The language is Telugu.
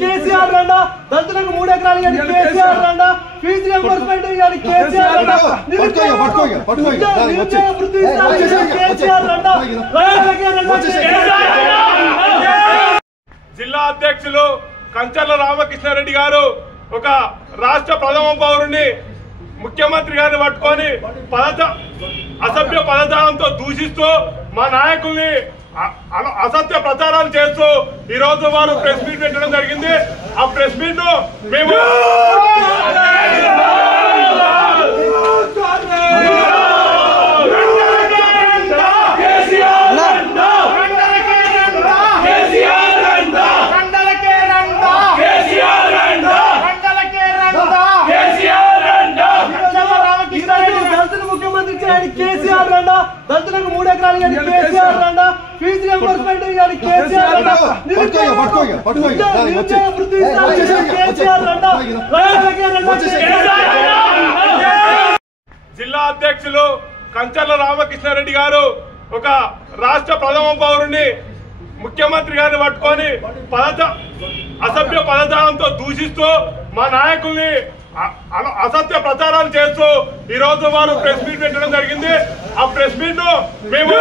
కేసీఆర్ రండా దళితులకు 3 ఎకరాలు కేసీఆర్ రండా ఫీజు రియంబర్స్మెంట్ కేసీఆర్ రండా కేసీఆర్ రండా జిల్లా అధ్యక్షులు కంచర్ల రామకృష్ణారెడ్డి గారు ఒక రాష్ట్ర ప్రథమ పౌరుని ముఖ్యమంత్రి గారిని పట్టుకొని అసభ్య పదజాలంతో దూషిస్తూ మా నాయకుల్ని అసత్య ప్రచారాలు చేస్తూ ఈ రోజు వారు ప్రెస్ మీట్ పెట్టడం జరిగింది. ఆ ప్రెస్ మీట్ మేము కేసీఆర్ రండా దళితులకు 3 ఎకరాలు కేసీఆర్ రండా ఫీజు రియంబర్స్మెంట్ కేసీఆర్ రండా కేసీఆర్ రండా జిల్లా అధ్యక్షులు కంచర్ల రామకృష్ణారెడ్డి గారు ఒక రాష్ట్ర ప్రథమ పౌరుని ముఖ్యమంత్రి గారిని పట్టుకొని అసభ్య పదజాలంతో దూషిస్తూ మా నాయకుల్ని అసత్య ప్రచారాలు చేస్తూ ఈ రోజు వారు ప్రెస్ మీట్ పెట్టడం జరిగింది. ఆ ప్రెస్ మీట్ మేము